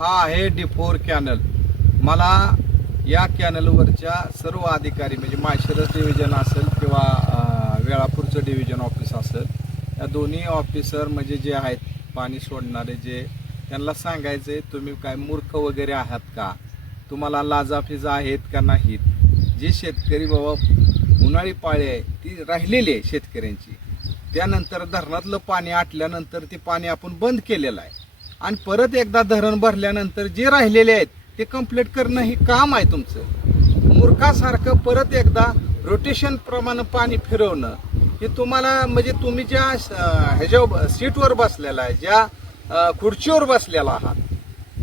हा आहे D4 canal. मला या कॅनलवरच्या सर्व अधिकारी म्हणजे माळशिरस डिव्हिजन असेल किंवा वेळापूरचं डिव्हिजन ऑफिस असेल, या दोन्ही ऑफिसर म्हणजे जे आहेत पाणी सोडणारे जे, त्यांना सांगायचं आहे तुम्ही काय मूर्ख वगैरे आहात का, तुम्हाला लाजाफिजा आहेत का नाहीत. जे शेतकरी बाबा उन्हाळी पाळी आहे ती राहिलेली आहे शेतकऱ्यांची, त्यानंतर धरणातलं पाणी आटल्यानंतर ते पाणी आपण बंद केलेलं आहे आणि परत एकदा धरण भरल्यानंतर जे राहिलेले आहेत ते कंप्लीट करणं हे काम आहे तुमचं. मूर्खासारखं परत एकदा रोटेशन प्रमाणे पाणी फिरवणं हे तुम्हाला म्हणजे तुम्ही ज्या ह्याच्या सीटवर बसलेला आहे, ज्या खुर्चीवर बसलेला आहात,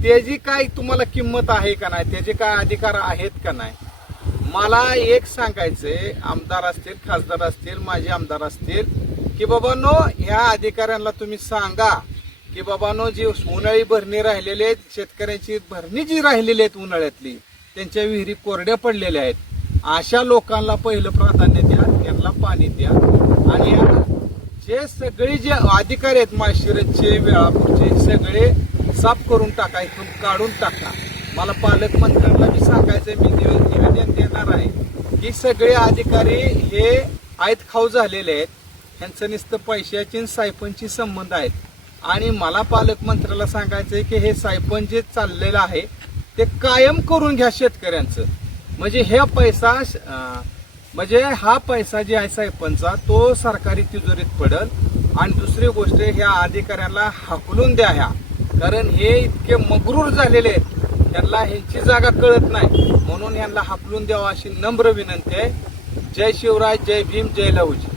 त्याची काय तुम्हाला किंमत आहे का नाही, त्याचे काय अधिकार आहेत का नाही. मला एक सांगायचंय, आमदार असतील, खासदार असतील, माजी आमदार असतील, की बाबांनो ह्या अधिकाऱ्यांना तुम्ही सांगा की बाबांनो जी उन्हाळी भरणी राहिलेली आहेत, शेतकऱ्यांची भरणी जी राहिलेली आहेत उन्हाळ्यातली, त्यांच्या विहिरी कोरड्या पडलेल्या आहेत, अशा लोकांना पहिलं प्राधान्य द्या, त्यांना पाणी द्या. आणि जे सगळे जे अधिकारी आहेत माळशिरसचे, वेळापूरचे, सगळे साफ करून टाका, इथून काढून टाका. मला पालकमंत्र्यांना बी सांगायचं, मी निवेदन देणार आहे की सगळे अधिकारी हे आयत खाऊ झालेले आहेत, ह्यांचं नुसतं पैशाची आणि सायपनची संबंध आहेत. आणि मला पालकमंत्र्याला सांगायचं आहे की हे सायपन जे चाललेलं आहे ते कायम करून घ्या शेतकऱ्यांचं. म्हणजे हे पैसा म्हणजे हा पैसा जे आहे सायपनचा तो सरकारी तिजोरीत पडल. आणि दुसरी गोष्ट, ह्या अधिकाऱ्यांना हाकलून द्या ह्या, कारण हे इतके मगरूर झालेले आहेत, त्यांना ह्यांची जागा कळत नाही, म्हणून यांना हाकलून द्यावा अशी नम्र विनंती आहे. जय शिवराय, जय भीम, जय लहुजी.